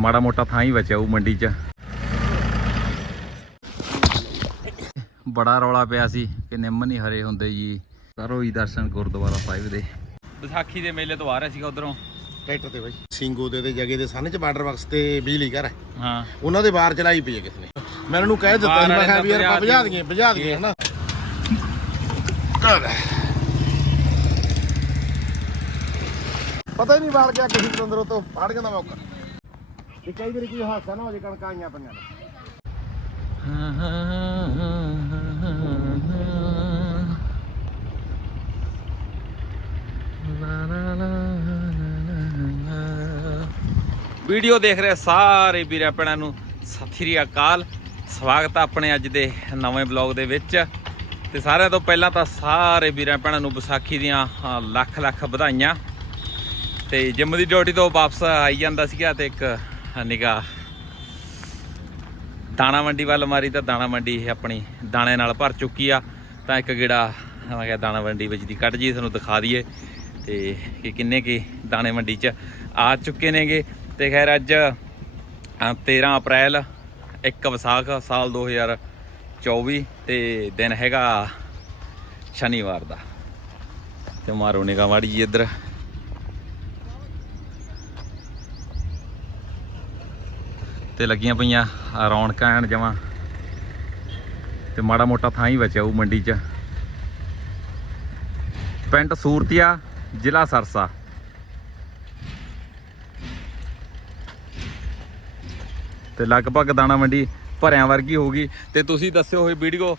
ਮਾੜਾ ਮੋਟਾ ਥਾਂ ਹੀ ਬਚਿਆ ਉਹ ਮੰਡੀ 'ਚ। ਬੜਾ ਰੌਲਾ ਪਿਆ ਸੀ ਕਿ ਨਿੰਮ ਨਹੀਂ ਹਰੇ ਹੁੰਦੇ ਜੀ। ਕਰੋ ਜੀ ਦਰਸ਼ਨ ਗੁਰਦੁਆਰਾ ਸਾਹਿਬ ਦੇ। ਵਿਸਾਖੀ ਦੇ ਮੇਲੇ ਤੋਂ ਆ ਰਿਹਾ ਸੀਗਾ ਉਧਰੋਂ। ਟਰੈਕਟਰ ਤੇ ਬਾਈ। ਸਿੰਘੂ ਦੇ ਤੇ ਜਗੇ ਦੇ ਸਾਹਮਣੇ ਚ ਬਾਰਡਰ ਬਾਕਸ ਤੇ ਬਿਜਲੀ ਘਰ। ਹੈ। ਹਾਂ ਉਹਨਾਂ ਦੇ ਬਾਹਰ ਚਲਾਈ ਪਈ ਹੈ ਕਿਸ ਨੇ। ਮੈਂ ਉਹਨਾਂ ਨੂੰ ਕਹਿ ਦਿੱਤਾ ਮੈਂ ਕਿਹਾ ਵੀ ਯਾਰ ਭਜਾ ਦਈਏ ਭਜਾ ਦਈਏ ਹਨਾ। ਪਤਾ ਹੀ ਨਹੀਂ ਬਾਲ ਗਿਆ ਕਿਸੇ ਤੋਂ ਅੰਦਰੋਂ ਤੋਂ ਫੜ ਗਿਆ ਮੌਕਾ ਤੇ ਕਈ ਵਾਰੀ ਕੋਈ ਹਾਸਾ ਨਾ ਹੋ ਜੇ ਕਣਕਾਂ ਆਈਆਂ ਪਈਆਂ ਨੇ। ਵੀਡੀਓ ਦੇਖ ਰਹੇ ਸਾਰੇ ਵੀਰਾਂ ਭੈਣਾਂ ਨੂੰ। ਸਤਿ ਸ੍ਰੀ ਅਕਾਲ। ਸਵਾਗਤ ਆ ਆਪਣੇ ਅੱਜ ਦੇ ਨਵੇਂ ਬਲੌਗ ਦੇ ਵਿੱਚ। ਤੇ ਸਾਰਿਆਂ ਤੋਂ ਪਹਿਲਾਂ ਤਾਂ ਸਾਰੇ ਵੀਰਾਂ ਭੈਣਾਂ ਨੂੰ ਵਿਸਾਖੀ ਦੀਆਂ ਲੱਖ ਲੱਖ ਵਧਾਈਆਂ। ਤੇ ਜਿੰਮ ਦੀ ਡਿਊਟੀ ਤੋਂ ਵਾਪਸ ਆਈ ਜਾਂਦਾ ਸੀਗਾ ਤੇ ਇੱਕ ਨਿਗਾ ਦਾਣਾ ਮੰਡੀ ਵੱਲ ਮਾਰੀ ਤਾਂ ਦਾਣਾ ਮੰਡੀ ਆਪਣੀ ਦਾਣੇ ਨਾਲ ਭਰ ਚੁੱਕੀ ਆ। ਤਾਂ ਇੱਕ ਗੇੜਾ ਮੈਂ ਕਿਹਾ ਦਾਣਾ ਮੰਡੀ ਵਿੱਚ ਦੀ ਕੱਢ ਜੀ ਤੁਹਾਨੂੰ ਦਿਖਾ ਦਈਏ। ਤੇ ਕਿ ਕਿੰਨੇ ਕੀ ਦਾਣੇ ਮੰਡੀ 'ਚ ਆ ਚੁੱਕੇ ਨੇਗੇ। ਤੇ ਖੈਰ ਅੱਜ ਅ, 13 ਅਪ੍ਰੈਲ 1 ਵਿਸਾਖ ਸਾਲ 2024 ਤੇ ਦਿਨ ਹੈਗਾ ਸ਼ਨੀਵਾਰ ਦਾ। ਤੇ ਮਾਰੋ ਨਿਗਾਹ ਮਾੜੀ ਜੀ ਇੱਧਰ। ਤੇ ਲੱਗੀਆਂ ਪਈਆਂ ਰੌਣਕਾਂ ਐਨ ਜਮਾਂ। ਤੇ ਮਾੜਾ ਮੋਟਾ ਥਾਂ ਹੀ ਬਚਿਆ ਉਹ ਮੰਡੀ 'ਚ। ਪਿੰਡ ਸੂਰਤੀਆ, ਜ਼ਿਲ੍ਹਾ ਸਰਸਾ। ਤੇ ਲਗਭਗ ਦਾਣਾ ਮੰਡੀ ਭਰਿਆਂ ਵਰਗੀ ਹੋਊਗੀ ਤੇ ਤੁਸੀਂ ਦੱਸਿਓ ਹੋਈ ਵੀਡੀਓ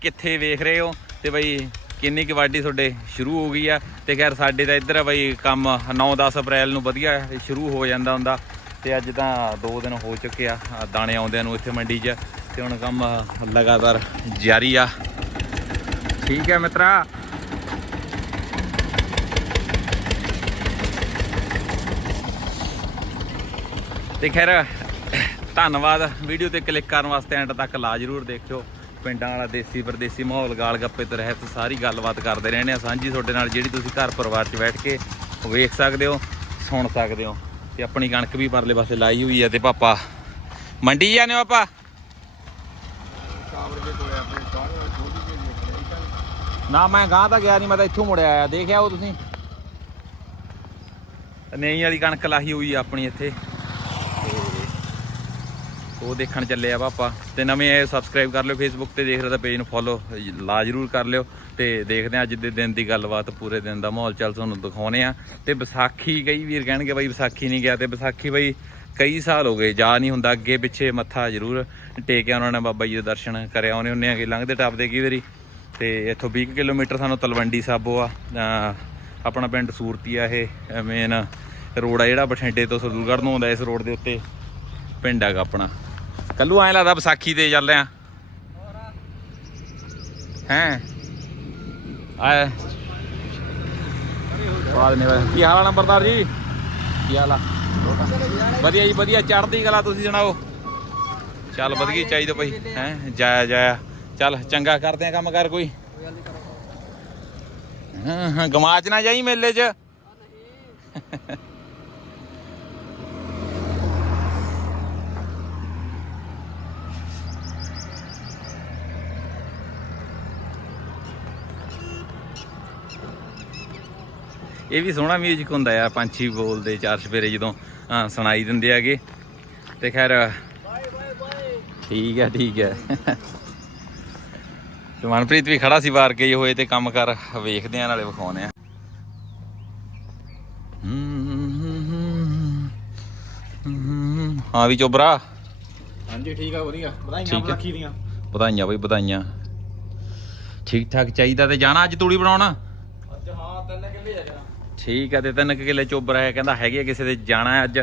ਕਿੱਥੇ ਵੇਖ ਰਹੇ ਹੋ? ਤੇ ਬਈ ਕਿੰਨੀ ਕੁ ਵਾਢੀ ਤੁਹਾਡੇ ਸ਼ੁਰੂ ਹੋ ਗਈ ਆ? ਤੇ ਖੈਰ ਸਾਡੇ ਤਾਂ ਇੱਧਰ ਬਈ ਕੰਮ 9-10 ਅਪ੍ਰੈਲ ਨੂੰ ਵਧੀਆ ਸ਼ੁਰੂ ਹੋ ਜਾਂਦਾ ਹੁੰਦਾ। ਤੇ ਅੱਜ ਤਾਂ 2 ਦਿਨ ਹੋ ਚੁੱਕੇ ਆ ਦਾਣੇ ਆਉਂਦਿਆਂ ਨੂੰ ਇੱਥੇ ਮੰਡੀ 'ਚ ਤੇ ਹੁਣ ਕੰਮ ਲਗਾਤਾਰ ਜਾਰੀ ਆ। ਠੀਕ ਹੈ ਮਿੱਤਰਾ। ਤੇ ਖੈਰ, ਧੰਨਵਾਦ। ਵੀਡੀਓ ਤੇ ਕਲਿੱਕ ਕਰਨ ਵਾਸਤੇ ਐਂਡ ਤੱਕ ਲਾ ਜਰੂਰ ਦੇਖਿਓ। ਪਿੰਡਾਂ ਵਾਲਾ ਦੇਸੀ ਪਰਦੇਸੀ ਮਾਹੌਲ, ਗਾਲ ਗੱਪੇ ਤੋਂ ਰਹਿਤ, ਸਾਰੀ ਗੱਲਬਾਤ ਕਰਦੇ ਰਹਿੰਦੇ ਆ। ਸਾਂਝੀ ਤੁਹਾਡੇ ਨਾਲ ਜਿਹੜੀ ਤੁਸੀਂ ਘਰ ਪਰਿਵਾਰ 'ਚ ਬੈਠ ਕੇ ਵੇਖ ਸਕਦੇ ਹੋ, ਸੁਣ ਸਕਦੇ ਹੋ। ਤੇ ਆਪਣੀ ਕਣਕ ਵੀ ਪਰਲੇ ਪਾਸੇ ਲਾਈ ਹੋਈ ਆ ਤੇ ਪਾਪਾ ਮੰਡੀ ਜਾਂਦੇ ਹੋ ਪਾਪਾ ਨਾ ਮੈਂ ਗਾਂ ਤਾਂ ਗਿਆ ਨਹੀਂ ਮੈਂ ਤਾਂ ਇੱਥੋਂ ਮੁੜਿਆ ਆਇਆ। ਦੇਖਿਆ ਉਹ ਤੁਸੀਂ? ਨਹੀਂ ਵਾਲੀ ਕਣਕ ਲਾਹੀ ਹੋਈ ਆ ਆਪਣੀ ਇੱਥੇ। ਉਹ ਦੇਖਣ ਚੱਲੇ ਆ ਪਾਪਾ ਤੇ ਨਵੇਂ ਇਹ ਸਬਸਕ੍ਰਾਈਬ ਕਰ ਲਿਓ ਫੇਸਬੁੱਕ ਤੇ, ਦੇਖ ਰਹੇ ਤਾਂ ਪੇਜ ਨੂੰ ਫੋਲੋ ਲਾ ਜਰੂਰ ਕਰ ਲਿਓ। ਤੇ ਦੇਖਦੇ ਆ ਅੱਜ ਦੇ ਦਿਨ ਦੀ ਗੱਲਬਾਤ, ਪੂਰੇ ਦਿਨ ਦਾ ਮਾਹੌਲ ਚੱਲ ਤੁਹਾਨੂੰ ਦਿਖਾਉਨੇ ਆ ਤੇ ਵਿਸਾਖੀ, ਕਈ ਵੀਰ ਕਹਿਣਗੇ ਬਾਈ ਵਿਸਾਖੀ ਨਹੀਂ ਗਿਆ, ਤੇ ਵਿਸਾਖੀ ਬਾਈ ਕਈ ਸਾਲ ਹੋ ਗਏ, ਜਾ ਨਹੀਂ ਹੁੰਦਾ, ਅੱਗੇ ਪਿੱਛੇ ਮੱਥਾ ਜ਼ਰੂਰ ਟੇਕਿਆ ਉਹਨਾਂ ਨੇ ਬਾਬਾ ਜੀ ਦੇ ਦਰਸ਼ਨ ਕਰਿਆ ਆਉਨੇ ਹੁੰਨੇ ਆ ਕਿ ਲੰਘਦੇ ਟੱਪਦੇ ਕਈ ਵਾਰੀ। ਤੇ ਇੱਥੋਂ 20 ਕਿਲੋਮੀਟਰ ਸਾਨੂੰ ਤਲਵੰਡੀ ਸਾਬੋ ਆ ਆਪਣਾ ਪਿੰਡ ਸੂਰਤੀ ਆ ਇਹ ਮੇਨ ਰੋਡ ਆ ਜਿਹੜਾ ਬਠਿੰਡੇ ਤੋਂ ਸਰਦੂਲਗੜ੍ਹ ਨੂੰ ਆਉਂਦਾ ਇਸ ਰੋਡ ਦੇ ਉੱਤੇ, ਪਿੰਡ ਹੈਗਾ ਆਪਣਾ। ਕੱਲੂ ਐਂ ਲੱਗਦਾ ਵਿਸਾਖੀ ਤੇ ਚੱਲ ਰਿਆ ਹੈ? ਆਏ। ਬਾਦ ਨੇ ਕੀ ਹਾਲ ਆ ਨੰਬਰਦਾਰ ਜੀ? ਕੀ ਹਾਲ ਆ? ਵਧੀਆ ਜੀ ਵਧੀਆ। ਚੜ੍ਹਦੀ ਕਲਾ ਤੁਸੀਂ ਸੁਣਾਓ? ਚੱਲ ਵਧੀਆ ਚਾਹੀਦਾ ਭਾਈ ਹੈ? ਜਾਇਆ ਜਾਇਆ। ਚੱਲ ਚੰਗਾ ਕਰਦੇ ਆ ਕੰਮ ਕਰ ਕੋਈ। ਹਾਂ ਹਾਂ ਗਮਾਚ ਨਾ ਜਾਈ ਮੇਲੇ 'ਚ। ਇਹ ਵੀ ਸੋਹਣਾ ਮਿਊਜ਼ਿਕ ਹੁੰਦਾ ਆ ਪੰਛੀ ਬੋਲਦੇ ਚਾਰ ਸਵੇਰੇ ਜਦੋਂ ਸੁਣਾਈ ਦਿੰਦੇ ਹੈਗੇ। ਤੇ ਖੈਰ ਠੀਕ ਹੈ ਠੀਕ ਹੈ ਤੇ ਮਨਪ੍ਰੀਤ ਵੀ ਖੜਾ ਸੀ ਬਾਹਰ ਗਏ ਹੋਏ ਤੇ ਕੰਮ ਕਰ ਵੇਖਦੇ ਆ ਨਾਲੇ ਵਿਖਾਉਨੇ ਆ। ਹਾਂ ਵੀ ਚੋਬਰਾ। ਹਾਂਜੀ ਠੀਕ ਆ ਵਧੀਆ। ਵਧਾਈਆਂ। ਰੱਖੀ ਦੀਆਂ। ਵਧਾਈਆਂ ਬਈ ਵਧਾਈਆਂ। ਠੀਕ ਠਾਕ ਚਾਹੀਦਾ ਤੇ ਜਾਣਾ ਅੱਜ ਤੂੜੀ ਬਣਾਉਣਾ? ਠੀਕ ਹੈ ਤੇ ਤਿੰਨ ਕੁ ਚੋਬਰ ਹੈ ਕਹਿੰਦਾ ਹੈਗੇ ਕਿਸੇ ਦੇ, ਜਾਣਾ ਅੱਜ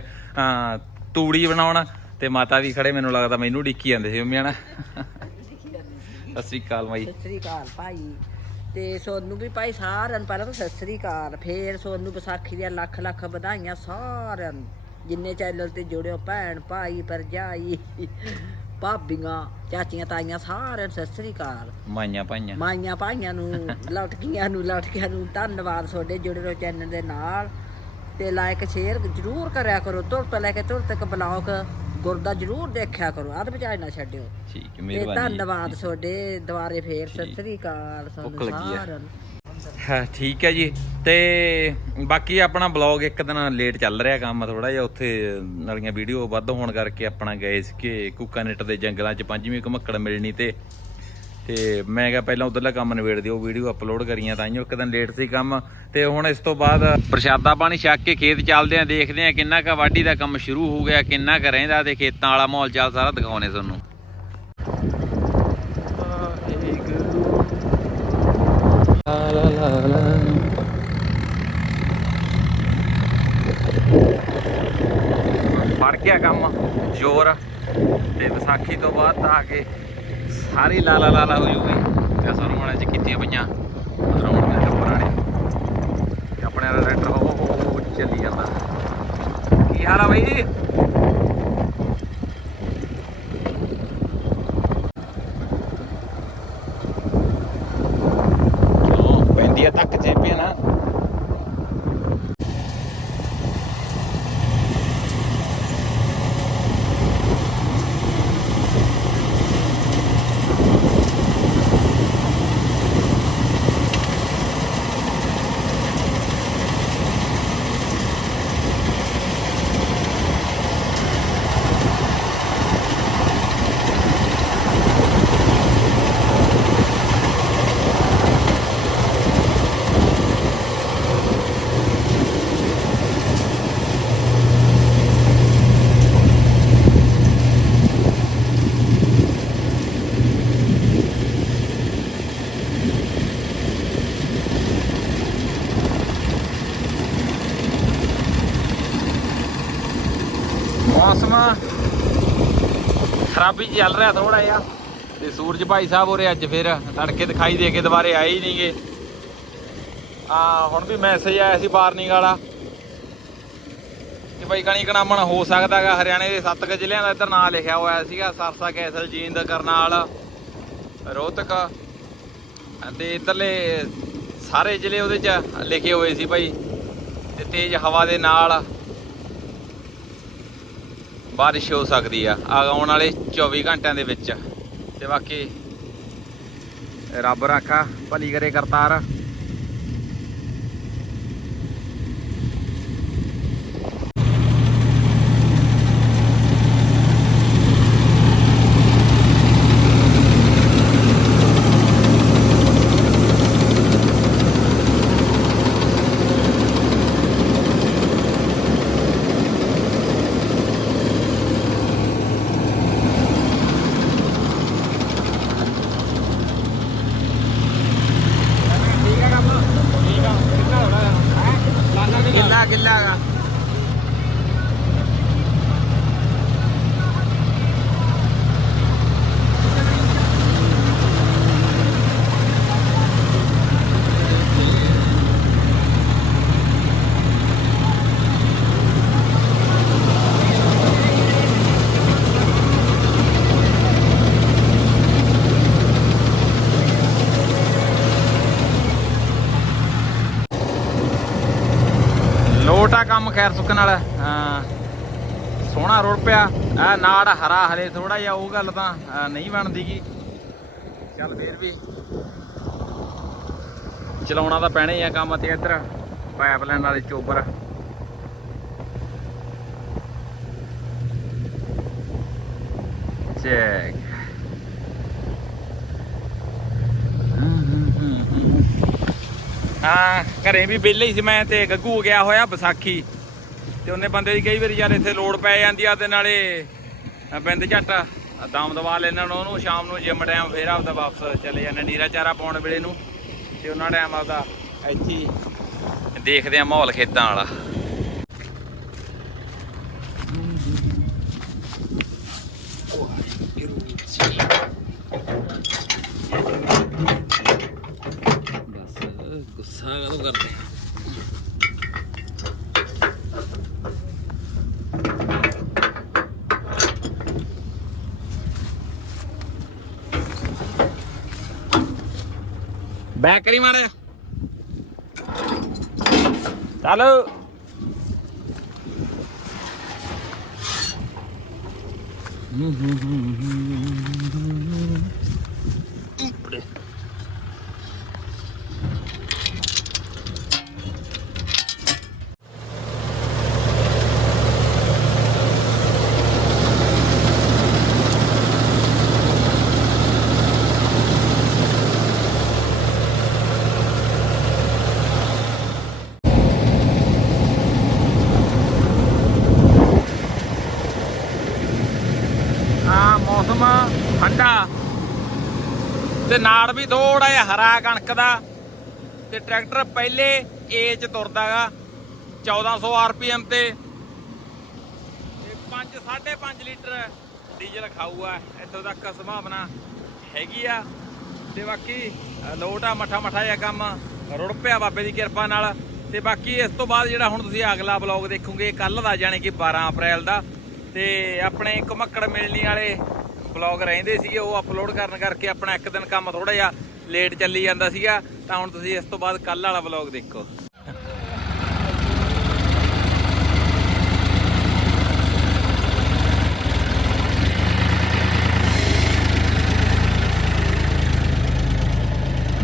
ਤੂੜੀ ਬਣਾਉਣ। ਤੇ ਮਾਤਾ ਵੀ ਖੜੇ, ਮੈਨੂੰ ਲੱਗਦਾ ਮੈਨੂੰ ਡਿੱਕੀ ਜਾਂਦੇ ਸੀ ਮੰਮੀ, ਹਨਾ? ਸਤਿ ਸ੍ਰੀ ਅਕਾਲ ਮਾਈ। ਸਤਿ ਸ੍ਰੀ ਅਕਾਲ ਭਾਈ। ਤੇ ਸੋਨੂੰ ਵੀ ਭਾਈ ਸਾਰਿਆਂ ਨੂੰ ਪਹਿਲਾਂ ਤਾਂ ਸਤਿ ਸ੍ਰੀ ਅਕਾਲ ਫੇਰ ਸੋਨੂੰ ਵਿਸਾਖੀ ਦੀਆਂ ਲੱਖ ਲੱਖ ਵਧਾਈਆਂ ਸਾਰਿਆਂ ਨੂੰ। ਜਿੰਨੇ ਚੈਨਲ ਤੇ ਜੁੜਿਓ ਭੈਣ ਭਾਈ, ਭਰਜਾਈ। ਭਾਬੀਆਂ ਚਾਚੀਆਂ ਤਾਈਆਂ ਸਾਰਿਆਂ ਨੂੰ ਸਤਿ ਸ੍ਰੀ ਅਕਾਲ। ਮਾਈਆਂ ਪਾਈਆਂ ਮਾਈਆਂ ਭਾਈਆਂ ਨੂੰ ਲਟਕੀਆਂ ਨੂੰ ਲਟਕਿਆਂ ਨੂੰ ਧੰਨਵਾਦ ਤੁਹਾਡੇ ਜੁੜੇ ਰਹੋ ਚੈਨਲ ਦੇ ਨਾਲ। ਤੇ ਲਾਇਕ ਸ਼ੇਅਰ ਜਰੂਰ ਕਰਿਆ ਕਰੋ। ਤੁਰ ਤੋਂ ਲੈ ਕੇ ਤੁਰ ਤੱਕ ਬਲੌਗ ਗੁਰਦਾ ਜਰੂਰ ਦੇਖਿਆ ਕਰੋ। ਆਦ ਵਿਚਾਰ ਨਾ ਛੱਡਿਓ। ਠੀਕ ਮਿਹਰਬਾਨੀ ਧੰਨਵਾਦ ਤੁਹਾਡੇ ਦੁਬਾਰੇ ਫੇਰ। ਸਤਿ ਸ੍ਰੀ ਅਕਾਲ ਭੁੱਖ ਲੱਗੀ ਹਾਂ ਠੀਕ ਹੈ ਜੀ। ਤੇ ਬਾਕੀ ਆਪਣਾ ਬਲੌਗ ਇੱਕ ਦਿਨ ਲੇਟ ਚੱਲ ਰਿਹਾ ਕੰਮ ਥੋੜਾ ਜਿਹਾ, ਉੱਥੇ ਨਾਲੀਆਂ ਵੀਡੀਓ ਵੱਧ ਹੋਣ ਕਰਕੇ ਆਪਣਾ ਗਏ ਸੀ ਕਿ ਕੁੱਕਾਨੇਟ ਦੇ ਜੰਗਲਾਂ 'ਚ, ਪੰਜਵੀਂ ਘਮੱਕੜ ਮਿਲਣੀ ਤੇ। ਤੇ ਮੈਂ ਕਿਹਾ ਪਹਿਲਾਂ ਉਧਰਲਾ ਕੰਮ ਨਿਬੇੜ ਦਿਓ, ਵੀਡੀਓ ਅਪਲੋਡ ਕਰੀਆਂ ਤਾਂ ਇੱਕ ਦਿਨ ਲੇਟ ਸੀ ਕੰਮ। ਤੇ ਹੁਣ ਇਸ ਤੋਂ ਬਾਅਦ ਪ੍ਰਸ਼ਾਦਾ ਪਾਣੀ ਛੱਕ ਕੇ ਖੇਤ ਚੱਲਦੇ ਆਂ ਦੇਖਦੇ ਆਂ ਕਿੰਨਾ ਕਾ ਵਾਢੀ ਦਾ ਕੰਮ ਸ਼ੁਰੂ ਹੋ ਗਿਆ, ਕਿੰਨਾ ਕ ਰਹਿੰਦਾ ਤੇ ਖੇਤਾਂ ਵਾਲਾ ਮਾਹੌਲ ਚਾਲ ਸਾਰਾ ਦਿਖਾਉਣੇ ਤੁਹਾਨੂੰ। ਫੜ ਗਿਆ ਕੰਮ, ਜ਼ੋਰ। ਤੇ ਵਿਸਾਖੀ ਤੋਂ ਬਾਅਦ ਤਾਂ ਆ ਕੇ ਸਾਰੀ ਲਾਲਾ ਲਾਲਾ ਹੋ ਜੂਗੀ। ਤੇ ਸਾਨੂੰ ਵਾਲੇ ਚ ਕੀਤੀਆਂ ਪਈਆਂ ਰੌਣ ਦੇ ਟੱਪਰਾਂ ਨੇ। ਆਪਣੇ ਵਾਲਾ ਹੋ ਚੱਲੀ ਜਾਂਦਾ। ਕੀ ਹਾਲ ਆ ਬਈ ਉਹ ਪੈਂਦੀ ਆ ਤੱਕ ਚੇਪੇ ਨਾ ਮੌਸਮ ਖਰਾਬੀ ਚੱਲ ਰਿਹਾ ਥੋੜਾ ਜਿਹਾ। ਤੇ ਸੂਰਜ ਭਾਈ ਸਾਹਿਬ ਹੋਰੇ ਅੱਜ ਫਿਰ ਤੜਕੇ ਦਿਖਾਈ ਦੇ ਕੇ ਦੁਬਾਰੇ ਆਏ ਹੀ ਨਹੀਂਗੇ। ਆ ਹੁਣ ਵੀ ਮੈਸੇਜ ਆਇਆ ਸੀ ਵਾਰਨਿੰਗ ਵਾਲਾ। ਕਿ ਭਾਈ ਕਣੀ ਕਣਾਮਣ ਹੋ ਸਕਦਾਗਾ ਹਰਿਆਣੇ ਦੇ ਸੱਤ ਕੁ ਜ਼ਿਲ੍ਹਿਆਂ ਦਾ ਇੱਧਰ ਨਾਂ ਲਿਖਿਆ ਹੋਇਆ ਸੀਗਾ, ਸਰਸਾ, ਕੈਸਲ, ਜੀਂਦ, ਕਰਨਾਲ, ਰੋਹਤਕ। ਤੇ ਇੱਧਰਲੇ ਸਾਰੇ ਜ਼ਿਲ੍ਹੇ ਉਹਦੇ ਚ ਲਿਖੇ ਹੋਏ ਸੀ ਭਾਈ ਤੇ ਤੇਜ਼ ਹਵਾ ਦੇ ਨਾਲ ਬਾਰਿਸ਼ ਹੋ ਸਕਦੀ ਆ। ਆਉਣ ਵਾਲੇ 24 ਘੰਟਿਆਂ ਦੇ ਵਿੱਚ। ਤੇ ਬਾਕੀ, ਰੱਬ ਰਾਖਾ, ਭਲੀ ਕਰੇ ਕਰਤਾਰ ਕਿੰਨਾ ਕਿੱਲਾ ਹੈਗਾ ਲੋਟਾ ਕੰਮ ਖੈਰ ਸੁੱਖ ਨਾਲ ਸੋਹਣਾ ਰੋੜ ਪਿਆ। ਆ ਨਾੜ ਹਰਾ ਹਰੇ ਥੋੜਾ ਜਿਹਾ, ਉਹ ਗੱਲ ਤਾਂ ਨਹੀਂ ਬਣਦੀਗੀ। ਚੱਲ ਫੇਰ ਵੀ। ਚਲਾਉਣਾ ਤਾਂ ਪੈਣਾ ਹੀ ਆ ਕੰਮ ਤੇ ਇੱਧਰ ਪਾਈਪਲਾਈਨ ਵਾਲੇ ਚੋਬਰ। ਚੈੱਕ ਹਾਂ, ਘਰੇ ਵੀ ਵਿਹਲੇ ਹੀ ਸੀ ਮੈਂ ਤੇ ਗੱਗੂ ਗਿਆ ਹੋਇਆ ਵਿਸਾਖੀ। ਤੇ ਉਹਨੇ ਬੰਦੇ ਦੀ ਕਈ ਵਾਰੀ ਯਾਰ ਇੱਥੇ ਲੋੜ ਪੈ ਜਾਂਦੀ ਆ ਤੇ ਨਾਲੇ ਬਿੰਦ ਝੱਟ ਦਮ ਦਵਾ ਲੈਣਾ ਉਹਨੂੰ ਸ਼ਾਮ ਨੂੰ ਜਿਮ ਟਾਈਮ ਫੇਰ ਆਪਦਾ ਵਾਪਸ ਚਲੇ ਜਾਂਦੇ ਨੀਰਾ ਚਾਰਾ ਪਾਉਣ ਵੇਲੇ ਨੂੰ ਤੇ ਉਹਨਾਂ ਟਾਈਮ ਆਪਦਾ ਇੱਥੇ ਦੇਖਦੇ ਆ ਮਾਹੌਲ ਖੇਤਾਂ ਵਾਲਾ। ਬੈਕ ਕਰੀ ਮਾੜਾ ਚੱਲ ਹੂੰ ਹੂੰ ਹੂੰ ਤੇ ਵੀ ਥੋੜਾ ਜਿਹਾ ਹਰਾ ਕਣਕ ਦਾ ਤੇ ਟਰੈਕਟਰ ਪਹਿਲੇ ਏ ਚ ਤੁਰਦਾਗਾ 1400 ਆਰਪੀਐਮ ਤੇ ਤੇ 5 5.5 ਲੀਟਰ ਡੀਜ਼ਲ ਖਾਊਗਾ। ਇੱਥੋਂ ਤੱਕ ਸੰਭਾਵਨਾ ਹੈਗੀ ਆ। ਤੇ ਬਾਕੀ ਅ, ਲੋਟ ਆ ਮੱਠਾ ਮੱਠਾ ਜਿਹਾ ਕੰਮ ਰੁੜ ਪਿਆ ਬਾਬੇ ਦੀ ਕਿਰਪਾ ਨਾਲ। ਤੇ ਬਾਕੀ ਇਸ ਤੋਂ ਬਾਅਦ ਜਿਹੜਾ ਹੁਣ ਤੁਸੀਂ ਅਗਲਾ ਬਲੌਗ ਦੇਖੋਗੇ ਕੱਲ ਦਾ ਜਾਣੀ ਕਿ 12 ਅਪ੍ਰੈਲ ਦਾ। ਤੇ ਆਪਣੇ ਘਮੱਕੜ ਮਿਲਣੀ ਵਾਲੇ ਬਲੌਗ ਰਹਿੰਦੇ ਸੀਗੇ, ਉਹ ਅਪਲੋਡ ਕਰਨ ਕਰਕੇ ਆਪਣਾ ਇੱਕ ਦਿਨ ਕੰਮ ਥੋੜਾ ਜਿਹਾ ਲੇਟ ਚੱਲੀ ਜਾਂਦਾ ਸੀਗਾ, ਤਾਂ ਹੁਣ ਤੁਸੀਂ ਇਸ ਤੋਂ ਬਾਅਦ ਕੱਲ ਵਾਲਾ ਬਲੌਗ ਦੇਖੋ।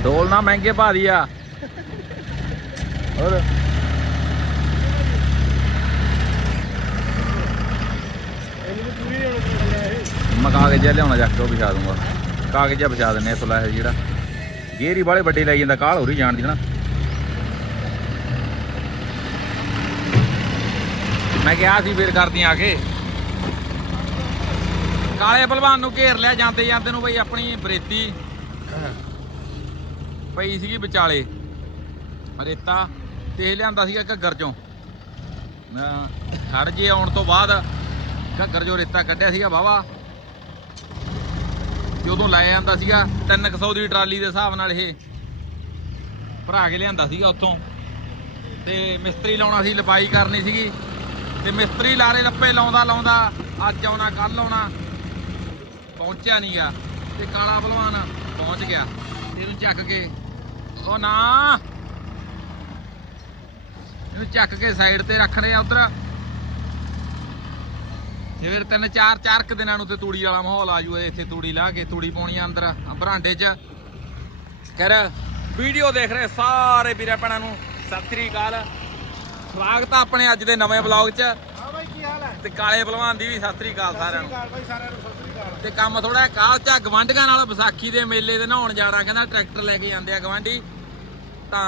ਢੋਲ ਨਾ ਮਹਿੰਗੇ ਪਾ ਦਿਆ। ਹੋਰ? ਮੈਂ ਕਾਗਜ਼ ਜਿਹਾ ਲਿਆਉਣਾ ਜਾ ਕੇ ਉਹ ਵਿਛਾ ਦੂੰਗਾ। ਕਾਗਜ਼ ਜਿਹਾ ਵਿਛਾ ਦਿੰਨੇ ਸੁਲਾ ਹੈ ਜਿਹੜਾ। ਗੇਰੀ ਵਾਲੇ ਵੱਡੇ ਲਈ ਜਾਂਦਾ ਕਾਲ ਹੋ ਜਾਣ ਦੀ ਨਾ ਮੈਂ ਕਿਹਾ ਸੀ ਫੇਰ ਕਰਦੀ ਆ ਕੇ। ਕਾਲੇ ਭਲਵਾਨ ਨੂੰ ਘੇਰ ਲਿਆ ਜਾਂਦੇ ਜਾਂਦੇ ਨੂੰ ਬਈ ਆਪਣੀ ਬਰੇਤੀ। ਪਈ ਸੀਗੀ ਵਿਚਾਲੇ। ਰੇਤਾ ਤੇ ਲਿਆਂਦਾ ਸੀਗਾ ਘੱਗਰ ਚੋਂ। ਹੜ ਜੇ ਆਉਣ ਤੋਂ ਬਾਅਦ ਘੱਗਰ ਜੋ ਰੇਤਾ ਕੱਢਿਆ ਸੀਗਾ ਵਾਵਾ ਤੇ ਉਦੋਂ ਲੈ ਜਾਂਦਾ ਸੀਗਾ 300 ਦੀ ਟਰਾਲੀ ਦੇ ਹਿਸਾਬ ਨਾਲ ਇਹ ਭਰਾ ਕੇ ਲਿਆਂਦਾ ਸੀਗਾ ਉੱਥੋਂ। ਤੇ ਮਿਸਤਰੀ ਲਾਉਣਾ ਸੀ, ਲਪਾਈ ਕਰਨੀ ਸੀਗੀ। ਤੇ ਮਿਸਤਰੀ ਲਾਰੇ ਲੱਪੇ, ਲਾਉਂਦਾ ਲਾਉਂਦਾ, ਅੱਜ ਆਉਣਾ ਕੱਲ ਆਉਣਾ। ਪਹੁੰਚਿਆ ਨਹੀਂਗਾ ਤੇ ਕਾਲਾ ਭਲਵਾਨ ਪਹੁੰਚ ਗਿਆ। ਇਹਨੂੰ ਚੱਕ ਕੇ, ਉਹ ਨਾ। ਇਹਨੂੰ ਚੱਕ ਕੇ ਸਾਈਡ ਤੇ ਰੱਖ ਰਹੇ ਆ ਉਧਰ। ਤੇ ਫਿਰ ਤਿੰਨ ਚਾਰ ਚਾਰ ਕੁ ਦਿਨਾਂ ਨੂੰ ਤੇ ਤੂੜੀ ਵਾਲਾ ਮਾਹੌਲ ਆ ਜੂ ਇੱਥੇ ਤੂੜੀ ਲਾ ਕੇ ਤੂੜੀ ਪਾਉਣੀ ਆ ਅੰਦਰ ਬਰਾਂਡੇ 'ਚ। ਕਰ ਵੀਡੀਓ ਦੇਖ ਰਹੇ ਸਾਰੇ ਵੀਰਾਂ ਭੈਣਾਂ ਨੂੰ ਸਤਿ ਸ੍ਰੀ ਅਕਾਲ। ਸਵਾਗਤ ਆ ਆਪਣੇ ਅੱਜ ਦੇ ਨਵੇਂ ਬਲੌਗ 'ਚ। ਹਾਂ ਬਾਈ ਕੀ ਹਾਲ ਹੈ ਤੇ ਕਾਲੇ ਭਲਵਾਨ ਦੀ ਵੀ ਸਤਿ ਸ੍ਰੀ ਅਕਾਲ ਸਾਰਿਆਂ ਨੂੰ। ਕਾਲ ਬਾਈ ਸਾਰਿਆਂ ਨੂੰ ਸਤਿ ਸ੍ਰੀ ਅਕਾਲ। ਤੇ ਕੰਮ ਥੋੜਾ ਕਾਲ ਚ ਗਵੰਡੀਆਂ ਨਾਲ ਵਿਸਾਖੀ ਦੇ ਮੇਲੇ ਦੇ ਨਹਾਉਣ ਜਾਣਾ ਕਹਿੰਦਾ ਟਰੈਕਟਰ ਲੈ ਕੇ ਜਾਂਦੇ ਆ ਗਵੰਡੀ ਤਾਂ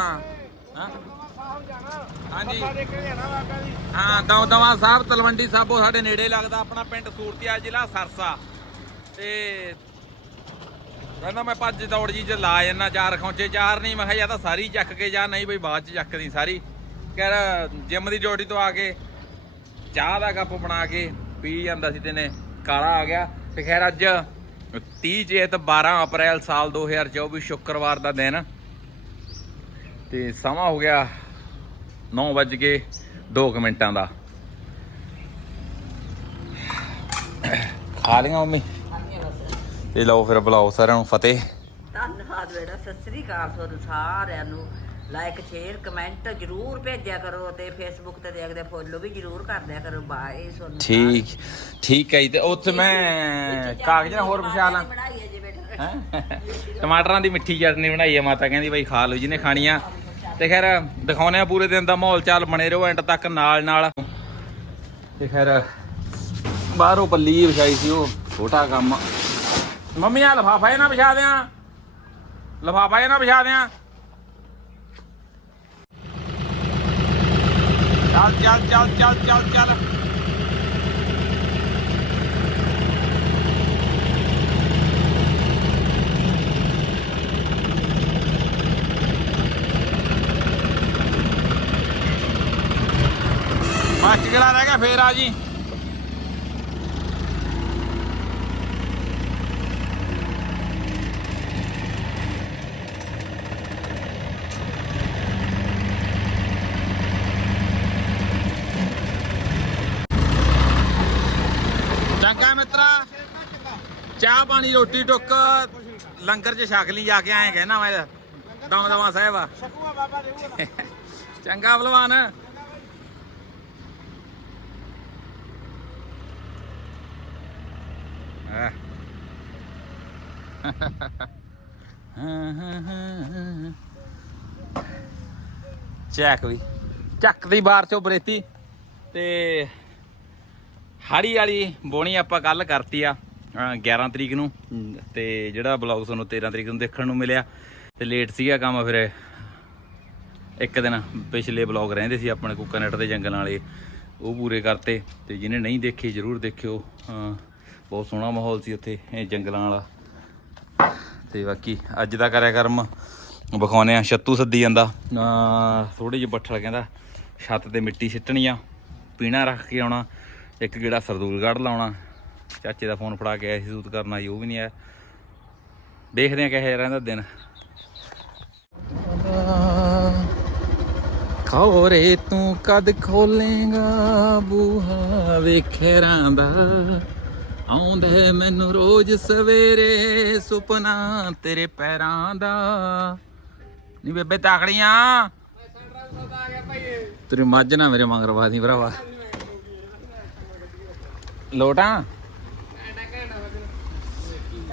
ਹਾਂ। ਹਾਂਜੀ। ਜੀ ਹਾਂ ਦਮਦਮਾ ਸਾਹਿਬ ਤਲਵੰਡੀ ਸਾਬੋ ਸਾਡੇ ਨੇੜੇ ਲੱਗਦਾ ਆਪਣਾ ਪਿੰਡ ਸੂਰਤੀਆ ਜ਼ਿਲ੍ਹਾ ਸਰਸਾ। ਤੇ ਕਹਿੰਦਾ ਮੈਂ ਭੱਜ ਦੌੜ ਜੀ ਚ ਲਾ ਜੰਨਾ ਚਾਰ ਖੌਂਚੇ ਚਾਰ ਨਹੀਂ ਮੈਂ ਕਿਹਾ ਜਾਂ ਤਾਂ ਸਾਰੀ ਚੱਕ ਕੇ ਜਾ ਨਹੀਂ ਬਈ ਬਾਅਦ ਚ ਚੱਕਦੀ ਸਾਰੀ। ਕਹਿ ਜਿਮ ਦੀ ਡਿਊਟੀ ਤੋਂ ਆ ਕੇ ਚਾਹ ਦਾ ਕੱਪ ਬਣਾ ਕੇ ਪੀ ਜਾਂਦਾ ਸੀ ਤੇਨੇ ਕਾਲਾ ਆ ਗਿਆ। ਤੇ ਖੈਰ ਅੱਜ 30 ਚੇਤ 12 ਅਪ੍ਰੈਲ ਸਾਲ 2024 ਸ਼ੁੱਕਰਵਾਰ ਦਾ ਦਿਨ। ਤੇ ਸਮਾਂ ਹੋ ਗਿਆ 9 ਵੱਜ ਕੇ 2 ਮਿੰਟਾਂ ਦਾ। ਖਾ ਲਿਆ ਮੰਮੀ? ਤੇ ਲਓ ਫਿਰ ਬੁਲਾਓ ਸਾਰਿਆਂ ਨੂੰ ਫਤਿਹ। ਧੰਨਵਾਦ ਬੇਟਾ ਸਤਿ ਸ੍ਰੀ ਅਕਾਲ ਤੁਹਾਨੂੰ ਸਾਰਿਆਂ ਨੂੰ। ਲਾਈਕ ਸ਼ੇਅਰ ਕਮੈਂਟ ਜਰੂਰ ਭੇਜਿਆ ਕਰੋ ਤੇ ਫੇਸਬੁੱਕ ਤੇ ਦੇਖਦੇ ਫੋਲੋ ਵੀ ਜਰੂਰ ਕਰ ਦਿਆ ਕਰੋ। ਬਾਏ ਤੁਹਾਨੂੰ ਠੀਕ ਠੀਕ ਹੈ ਜੀ ਤੇ ਉੱਥੇ ਮੈਂ ਕਾਗਜ਼ ਨਾਲ ਹੋਰ ਵਿਛਾ ਲਾਂ। ਹੈ ਹੈਂ? ਟਮਾਟਰਾਂ ਦੀ ਮਿੱਠੀ ਚਟਨੀ ਬਣਾਈ ਆ ਮਾਤਾ ਕਹਿੰਦੀ ਬਾਈ ਖਾ ਲਓ ਜਿਹਨੇ ਖਾਣੀ ਆ ਤੇ ਖੈਰ ਦਿਖਾਉਨੇ ਆ ਪੂਰੇ ਦਿਨ ਦਾ ਮਾਹੌਲ ਚਾਲ ਬਣੇ ਰਹੋ ਐਂਡ ਤੱਕ ਨਾਲ ਨਾਲ। ਤੇ ਖੈਰ, ਬਾਹਰੋਂ ਪੱਲੀ ਵਿਛਾਈ ਸੀ ਉਹ, ਛੋਟਾ ਕੰਮ। ਮੰਮੀ ਆ ਲਫਾਫਾ ਇਹ ਵਿਛਾ ਦਿਆਂ। ਲਫਾਫਾ ਇਹ ਵਿਛਾ ਦਿਆਂ। ਚੱਲ ਚੱਲ ਚੱਲ ਚੱਲ ਚੱਲ ਚੱਲ। ਗਲਾ ਰਹਿ ਗਿਆ ਫੇਰ ਆ ਜੀ। ਚੰਗਾ ਮਿੱਤਰਾ ਚਾਹ ਪਾਣੀ ਰੋਟੀ ਟੁੱਕ ਲੰਗਰ ਚ ਛਕ ਲਈ ਜਾ ਕੇ ਆਏ ਕਹਿਣਾ ਮੈਂ ਦਮ ਦਮਾ ਸਾਹਿਬ ਚੰਗਾ ਭਲਵਾਨ। ਚੱਕ ਵੀ। ਚੱਕ ਦੀ ਬਾਰ ਚੋਂ ਬਰੇਤੀ। ਤੇ ਹਾੜੀ ਵਾਲੀ ਬੋਣੀ ਆਪਾਂ ਕੱਲ ਕਰਤੀ ਆ ਅਹ 11 ਤਰੀਕ ਨੂੰ। ਅਮ, ਤੇ ਜਿਹੜਾ ਬਲੌਗ ਤੁਹਾਨੂੰ 13 ਤਰੀਕ ਨੂੰ ਦੇਖਣ ਨੂੰ ਮਿਲਿਆ। ਤੇ ਲੇਟ ਸੀਗਾ ਕੰਮ ਫਿਰ। ਇੱਕ ਦਿਨ ਪਿਛਲੇ ਬਲੌਗ ਰਹਿੰਦੇ ਸੀ ਆਪਣੇ ਕੁੱਕਾਨੈਟ ਦੇ ਜੰਗਲਾਂ ਵਾਲੇ। ਉਹ ਪੂਰੇ ਕਰਤੇ। ਤੇ ਜਿਹਨੇ ਨਹੀਂ ਦੇਖੇ ਜਰੂਰ ਦੇਖਿਓ। ਬਹੁਤ ਸੋਹਣਾ ਮਾਹੌਲ ਸੀ ਉੱਥੇ ਇਹ ਜੰਗਲਾਂ ਵਾਲਾ। ਤੇ ਬਾਕੀ ਅੱਜ ਦਾ ਕਰਿਆ ਕਰਮ ਵਿਖਾਉਨੇ ਆ ਛੱਤੂ ਸੱਦੀ ਜਾਂਦਾ। ਥੋੜੀ ਜਿਹੀ ਬੱਠਲ ਕਹਿੰਦਾ। ਛੱਤ ਤੇ ਮਿੱਟੀ ਸਿੱਟਣੀ ਆ। ਪੀਣਾ ਰੱਖ ਕੇ ਆਉਣਾ। ਇੱਕ ਗੇੜਾ ਸਰਦੂਲਗੜ੍ਹ ਲਾਉਣਾ। ਚਾਚੇ ਦਾ ਫੋਨ ਫੜਾ ਕੇ ਆਇਆ ਸੀ ਸੂਤ ਕਰਨਾ ਉਹ ਵੀ ਨਹੀਂ ਆਇਆ। ਦੇਖਦੇ ਆ ਕਿਹੋ ਜਿਹਾ ਰਹਿੰਦਾ ਦਿਨ। ਖੋਰੇ ਤੂੰ ਕਦ ਖੋਲੇਗਾ? ਬੂਹਾ ਵੇਖੇਰਾਂ ਦਾ ਆਉਂਦੇ ਮੈਨੂੰ ਰੋਜ਼ ਸਵੇਰੇ ਸੁਪਨਾ ਤੇਰੇ ਪੈਰਾਂ ਦਾ। ਨੀ ਬੇਬੇ ਤਾਕੜੀਆਂ। ਤੇਰੀ ਮੱਝ ਨਾ ਮੇਰੇ ਮੰਗਰਵਾ ਦੀ ਭਰਾਵਾ। ਲੋਟਾਂ।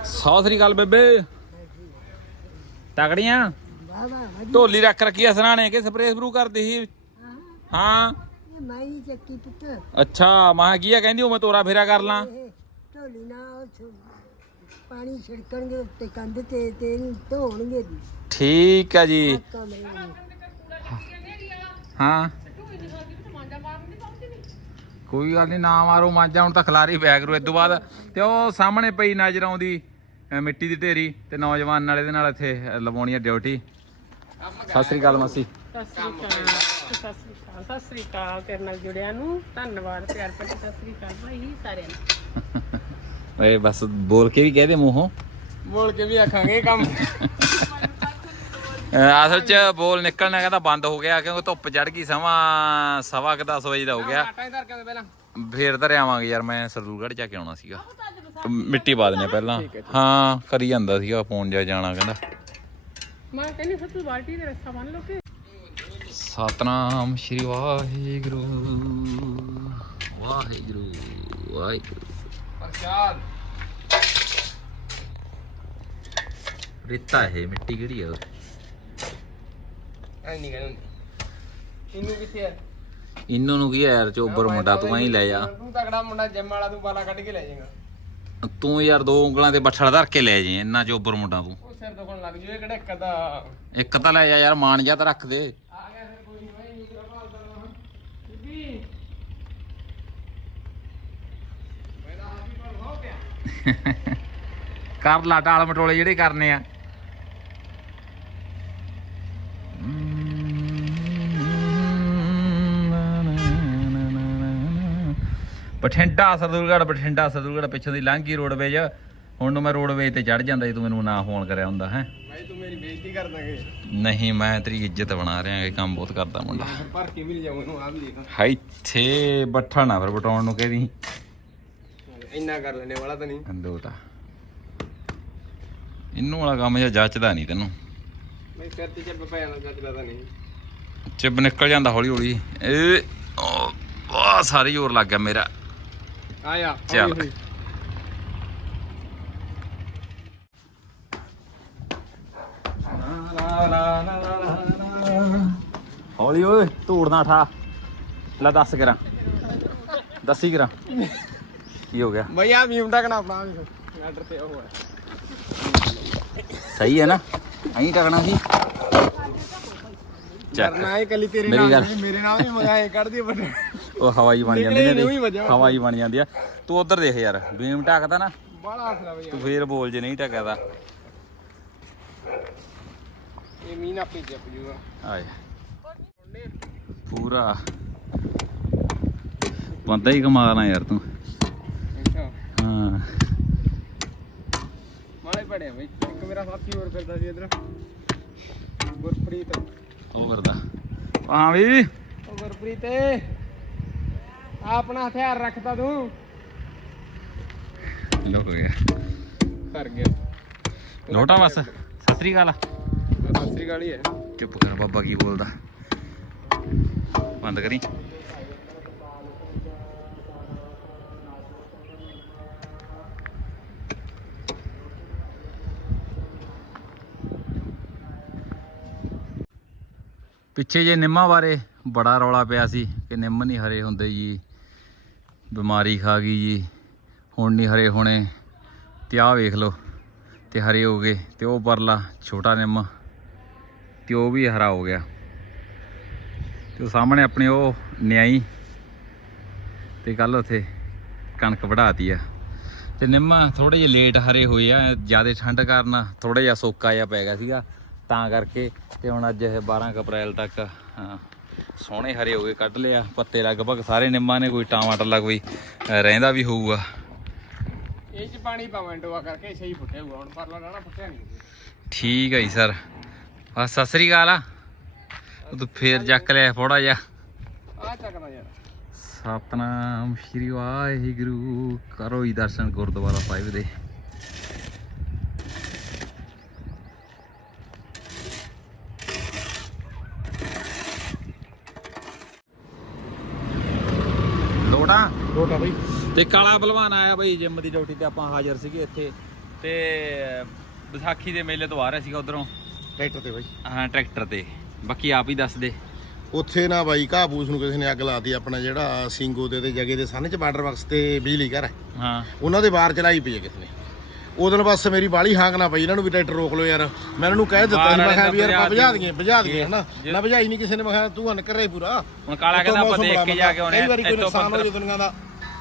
ਸੌ ਸ੍ਰੀ ਅਕਾਲ ਬੇਬੇ। ਤਕੜੀਆਂ। ਢੋਲੀ ਰੱਖ ਰੱਖੀ ਆ ਸਰਾਣੇ ਕਿ ਸਪਰੇਅ ਸਪਰੂ ਕਰਦੀ ਸੀ? ਹਾਂ। ਮਾਈ ਚੱਕੀ ਪੁੱਤ। ਅੱਛਾ ਮਾਂ ਕੀ ਆ ਕਹਿੰਦੀ ਉਹ ਮੈਂ ਤੋਰਾ ਫੇਰਾ ਕਰ ਲਾਂ। ਉਹ ਛ- ਪਾਣੀ ਛਿੜਕਣਗੇ ਉੱਤੇ ਕੰਧ ਤੇ ਤੇ ਇਹਨੂੰ ਧੋਣਗੇ। ਵੀ ਠੀਕ ਆ ਜੀ। ਕਮਰੇ ਨੂੰ ਹਾਂ। ਕੋਈ ਗੱਲ ਨਹੀਂ ਨਾ ਮਾਰੋ ਮਾਂਜਾ ਹੁਣ ਤਾਂ ਖਲਾਰੀ ਪਿਆ ਕਰੂ ਇਸ ਤੋਂ ਬਾਅਦ ਤੇ ਉਹ ਸਾਹਮਣੇ ਪਈ ਨਜ਼ਰ ਆਉਂਦੀ ਮਿੱਟੀ ਦੀ ਢੇਰੀ ਤੇ ਨੌਜਵਾਨ ਨਾਲ ਇਹਦੇ ਨਾਲ ਇੱਥੇ ਲਵਾਉਣੀ ਆ ਡਿਊਟੀ। ਸਤਿ ਸ੍ਰੀ ਅਕਾਲ ਮਾਸੀ। ਸਤਿ ਸ੍ਰੀ ਅਕਾਲ ਸਤਿ ਸ੍ਰੀ ਅਕਾਲ ਸਤਿ ਸ੍ਰੀ ਅਕਾਲ ਤੇਰੇ ਨਾਲ ਜੁੜਿਆ ਨੂੰ। ਧੰਨਵਾਦ ਪਿਆਰ ਭਰੀ ਸਤਿ ਸ੍ਰੀ ਅਕਾਲ ਭਾਈ ਸਾਰਿਆਂ ਨੂੰ। ਓਏ ਬਸ ਬੋਲ ਕੇ ਵੀ ਕਹਿ ਦੇ ਮੂੰਹੋਂ। ਬੋਲ ਕੇ ਵੀ ਆਖਾਂਗੇ ਕੰਮ। ਅਹ ਅਸਲ 'ਚ ਬੋਲ ਨਿਕਲਣਾ ਕਹਿੰਦਾ ਬੰਦ ਹੋ ਗਿਆ ਕਿਉਂਕਿ ਧੁੱਪ ਚੜ ਗਈ ਸਮਾਂ ਸਵਾ ਕੁ 10 ਵਜੇ ਦਾ ਹੋ ਗਿਆ। ਆਟਾ ਹੀ ਧਰ ਕੇ ਪਹਿਲਾਂ। ਫੇਰ ਧਰ ਆਵਾਂਗੇ ਯਾਰ ਮੈਂ ਸਰਦੂਲਗੜ੍ਹ ਜਾ ਕੇ ਆਉਣਾ ਸੀਗਾ। ਮਿੱਟੀ ਪਾ ਦਨੇ ਪਹਿਲਾਂ। ਹਾਂ ਕਰੀ ਜਾਂਦਾ ਸੀਗਾ ਫੋਨ ਜਾ ਜਾਣਾ ਕਹਿੰਦਾ। ਮੈਂ ਕਹਿੰਦੀ ਸੱਤੂ ਬਾਲਟੀ ਦੇ ਰਸਤਾ ਬੰਨ ਲੋ ਕਿ? ਸਤਨਾਮ ਸ਼੍ਰੀ ਵਾਹਿਗੁਰੂ। ਵਾਹਿਗੁਰੂ ਵਾਹਿਗੁਰੂ। ਪ੍ਰਸ਼ਾਦ ਰਿੱਤਾ ਹੈ ਮਿੱਟੀ ਕਿਹੜੀ ਆ ਐ ਨਹੀਂ ਕਹਿੰਦੇ ਇਹਨੂੰ ਕਿੱਥੇ ਹੈ ਇਹਨਾਂ ਨੂੰ ਕੀ ਯਾਰ ਚੋਬਰ ਮੁੰਡਾ ਤੂੰ ਐਂ ਲੈ ਜਾ। ਤੂੰ ਤਗੜਾ ਮੁੰਡਾ ਜਿਮ ਵਾਲਾ ਤੂੰ ਬਾਲਾ ਕੱਢ ਕੇ ਲੈ ਜਾਏਗਾ। ਤੂੰ ਯਾਰ ਦੋ ਉਂਗਲਾਂ ਤੇ ਬੱਠਲ ਧਰ ਕੇ ਲੈ ਜੀ ਇੰਨਾ ਚੋਬਰ ਮੁੰਡਾ ਤੂੰ। ਉਹ ਸਿਰ ਦੁਖਣ ਲੱਗ ਜੂ ਇਹ ਕਿਹੜਾ ਕਦਾ ਇੱਕ ਤਾਂ ਲੈ ਜਾ ਯਾਰ ਮਾਨ ਜਾ ਤਾਂ ਰੱਖ ਦੇ ਆ ਗਿਆ ਫਿਰ ਕੋਈ ਨਹੀਂ ਭਾਈ ਦੂਸਰਾ ਭਾਲ ਦਾ ਬੀਬੀ ਮੈਂ ਤਾਂ ਆਪ ਹੀ ਪਰ ਹੋ ਪਿਆ ਕਰ ਲਾ ਟਾਲ ਮਟੋਲੇ ਜਿਹੜੇ ਕਰਨੇ ਆ। ਬਠਿੰਡਾ ਸਰਦੂਲਗੜ੍ਹ ਬਠਿੰਡਾ ਸਰਦੂਲਗੜ੍ਹ ਪਿੱਛੋਂ ਦੀ ਲੰਘੀ ਰੋਡਵੇਜ। ਹੁਣ ਨੂੰ ਮੈਂ ਰੋਡਵੇਜ ਤੇ ਚੜ ਜਾਂਦਾ ਸੀ ਤੂੰ ਮੈਨੂੰ ਨਾ ਫੋਨ ਕਰਿਆ ਹੁੰਦਾ ਹੈ। ਭਾਈ ਤੂੰ ਮੇਰੀ ਬੇਇੱਜ਼ਤੀ ਕਰ ਦਾਂਗੇ। ਨਹੀਂ ਮੈਂ ਤੇਰੀ ਇੱਜ਼ਤ ਬਣਾ ਰਿਹਾ ਕੰਮ ਬਹੁਤ ਕਰਦਾ ਮੁੰਡਾ। ਭਰ ਕੇ ਵੀ ਲਿਜਾਉਂ ਇਹਨੂੰ ਆ ਵੀ ਦੇਖ। ਹੈ ਇੱਥੇ ਬੱਠਾ ਨਾ ਫਿਰ ਬਟਾਉਣ ਨੂੰ ਕਹਦੀ ਇੰਨਾ ਕਰ ਲੈਣੇ ਵਾਲਾ ਤਾਂ ਨਹੀਂ। ਅੰਦੋਟਾ ਇਹਨੂੰ ਵਾਲਾ ਕੰਮ ਜਿਹਾ ਜੱਚਦਾ ਨਹੀਂ ਤੈਨੂੰ। ਮੈਂ ਸਿਰ ਤੇ ਚੱਪ ਪਿਆ ਨਾ ਜੱਜਦਾ ਤਾਂ ਨਹੀਂ। ਚਿੱਬ ਨਿਕਲ ਜਾਂਦਾ ਹੌਲੀ ਹੌਲੀ ਇਹ ਵਾਹ ਸਾਰੀ ਜ਼ੋਰ ਲੱਗ ਗਿਆ ਮੇਰਾ। ਆਇਆ ਚੱਲ। ਹੌਲੀ ਓਏ ਧੂੜਨਾ ਠਾ। ਲੈ ਦੱਸ ਕਰਾਂ। ਦੱਸੀ ਕਰਾਂ। ਕੀ ਹੋ ਗਿਆ ਬਈ ਆ ਮੀਮ ਟਕਣਾ ਆਪਣਾ ਆਰਡਰ ਤੇ ਉਹ ਹੈ ਸਹੀ ਹੈ ਨਾ ਐਂ ਟਕਣਾ ਸੀ ਚੱਕ ਕਰਨਾ ਹੈ ਕੱਲੀ ਤੇਰੇ ਮੇਰੀ ਨਾਲ ਗੱਲ- ਨਹੀਂ, ਮੇਰੇ ਨਾਲ ਵੀ ਮਜ਼ਾ ਹੈ ਕੱਢ ਦੀ ਵੱਡੇ ਉਹ ਹਵਾਈ ਬਣ ਜਾਂਦੀ ਨਿਕਲੇ ਨੇ ਨਹੀਂ, ਉਹੀ ਵਜ੍ਹਾ ਵਾ। ਹਵਾਈ ਬਣ ਜਾਂਦੀ ਆ ਤੂੰ ਉਧਰ ਦੇਖ ਯਾਰ ਬੀਮ ਟਕਦਾ ਨਾ ਬੜਾ ਆਸਰਾ ਬਈ ਤੂੰ ਫੇਰ ਬੋਲ ਜੇ ਨਹੀਂ ਟਕਦਾ ਇਹ ਮੀਨ ਆਪੇ ਚੱਪ ਜੂਗਾ ਆਏ ਪੂਰਾ ਬੰਦਾ ਹੀ ਕਮਾਲਣਾ ਯਾਰ ਤੂੰ ਅੱਛਾ ਹਾਂ ਮਾਲੇ ਪੜਿਆ ਬਈ। ਇੱਕ ਮੇਰਾ ਸਾਥੀ ਹੋਰ ਫਿਰਦਾ ਸੀ ਇਧਰ। ਗੁਰਪ੍ਰੀਤ। ਉਹ ਕਰਦਾ ਹਾਂ ਵੀ। ਉਹ ਗੁਰਪ੍ਰੀਤ ਆ ਆਪਣਾ ਹਥਿਆਰ ਰੱਖਦਾ ਤੂੰ। ਲੁਕ ਗਿਆ। ਕਰ ਗਿਆ। ਲੋਟਾ ਬਸ। ਸਤਿ ਸ੍ਰੀ ਅਕਾਲ। ਸਤਿ ਸ੍ਰੀ ਅਕਾਲ ਹੀ ਹੈ। ਚੁੱਪ ਕਰ ਬਾਬਾ ਕੀ ਬੋਲਦਾ। ਬੰਦ ਕਰੀ। ਪਿੱਛੇ ਜੇ ਨਿੰਮਾਂ ਬਾਰੇ ਬੜਾ ਰੌਲਾ ਪਿਆ ਸੀ ਕਿ ਨਿੰਮ ਨਹੀਂ ਹਰੇ ਹੁੰਦੇ ਜੀ, ਬਿਮਾਰੀ ਖਾ ਗਈ ਜੀ, ਹੁਣ ਨਹੀਂ ਹਰੇ ਹੋਣੇ। ਤੇ ਆਹ ਵੇਖ ਲਓ, ਤੇ ਹਰੇ ਹੋ ਗਏ, ਤੇ ਉਹ ਪਰਲਾ ਛੋਟਾ ਨਿੰਮ, ਤੇ ਉਹ ਵੀ ਹਰਾ ਹੋ ਗਿਆ। ਤੇ ਉਹ ਸਾਹਮਣੇ ਆਪਣੇ ਉਹ ਨਿਆਈ, ਤੇ ਕੱਲ ਉਥੇ ਕਣਕ ਵਢਾਤੀ ਆ। ਤੇ ਨਿੰਮਾ ਥੋੜੇ ਜਿਹੇ ਲੇਟ ਹਰੇ ਹੋਏ ਆ, ਜ਼ਿਆਦਾ ਠੰਡ ਕਾਰਨ ਥੋੜਾ ਜਿਹਾ ਸੋਕਾ ਜਿਹਾ ਪੈ ਗਿਆ ਸੀਗਾ। ਤਾਂ ਕਰਕੇ ਤੇ ਹੁਣ ਅੱਜ ਇਹ 12 ਕੁ ਅਪ੍ਰੈਲ ਤੱਕ ਸੋਹਣੇ ਹਰੇ ਹੋ ਗਏ ਕੱਢ ਲਿਆ ਪੱਤੇ ਲਗਭਗ ਸਾਰੇ ਨਿੰਮਾਂ ਨੇ ਕੋਈ ਟਮਾਟਰ ਕੋਈ ਅ, ਰਹਿੰਦਾ ਵੀ ਹੋਊਗਾ। ਇਹ ਚ ਪਾਣੀ ਪਾਵਾਂ ਡੋਆ ਕਰਕੇ ਸਹੀ ਹੋਊਗਾ। ਹੁਣ ਪਰਲਾ ਰਹਿਣਾ ਫੁੱਟਿਆ ਨਹੀਂ ਠੀਕ ਹੈ ਜੀ ਸਰ। ਆ ਸਤਿ ਸ੍ਰੀ ਅਕਾਲ ਆ। ਤੂੰ ਫੇਰ ਚੱਕ ਲਿਆ ਥੋੜਾ ਜਿਹਾ। ਆ ਚੱਕਦਾ ਯਾਰ। ਸਤਨਾਮ ਸ਼੍ਰੀ ਵਾਹਿਗੁਰੂ। ਕਰੋ ਹੀ ਦਰਸ਼ਨ ਗੁਰਦੁਆਰਾ ਸਾਹਿਬ ਦੇ। ਲੋਟਾ ਬਈ। ਤੇ ਕਾਲਾ ਪਹਿਲਵਾਨ ਆਇਆ ਬਈ ਜਿਮ ਦੀ ਡਿਊਟੀ ਤੇ ਆਪਾਂ ਹਾਜ਼ਰ ਸੀਗੇ ਇੱਥੇ। ਤੇ ਵਿਸਾਖੀ ਦੇ ਮੇਲੇ ਤੋਂ ਆ ਰਿਹਾ ਸੀਗਾ ਉਧਰੋਂ। ਟਰੈਕਟਰ ਤੇ ਬਈ। ਹਾਂ ਟਰੈਕਟਰ ਤੇ। ਬਾਕੀ ਆਪ ਹੀ ਦੱਸ ਦੇ। ਉੱਥੇ ਨਾ ਬਾਈ ਘਾਬੂਸ ਨੂੰ ਕਿਸੇ ਨੇ ਅੱਗ ਲਾਤੀ ਆਪਣਾ ਜਿਹੜਾ ਸਿੰਗੋ ਦੇ ਤੇ ਜਗੇ ਦੇ ਸਾਹਮਣੇ ਚ ਬਾਰਡਰ ਬਾਕਸ ਤੇ ਬਿਜਲੀ ਘਰ ਹੈ। ਹਾਂ। ਉਹਨਾਂ ਦੇ ਬਾਹਰ ਚਲਾਈ ਪਈ ਹੈ ਕਿਸੇ ਨੇ। ਉਦੋਂ ਬਸ ਮੇਰੀ ਬਾਲੀ ਹਾਂਕ ਨਾ ਪਈ ਇਹਨਾਂ ਨੂੰ ਵੀ ਟਰੈਕਟਰ ਰੋਕ ਲਓ ਯਾਰ। ਮੈਂ ਇਹਨਾਂ ਨੂੰ ਕਹਿ ਦਿੱਤਾ ਸੀ ਮੈਂ ਕਿਹਾ ਵੀ ਯਾਰ ਆਪਾਂ ਭਜਾ ਦਈਏ ਭਜਾ ਦਈਏ ਹਨਾ? ਨਾ ਭਜਾਈ ਨਹੀਂ ਕਿਸੇ ਨੇ ਮੈਂ ਕਿਹਾ ਤੂੰ ਹਨ ਕਰੇ ਪੂਰਾ। ਹੁਣ ਕਾਲਾ ਕਹਿੰਦਾ ਆਪਾਂ ਦੇਖ ਕੇ ਜਾ ਕੇ ਆਉਣੇ ਇੱਥੋਂ ਨੁਕਸਾਨ ਹੋ ਜੇ ਦੁਨੀਆ ਦਾ।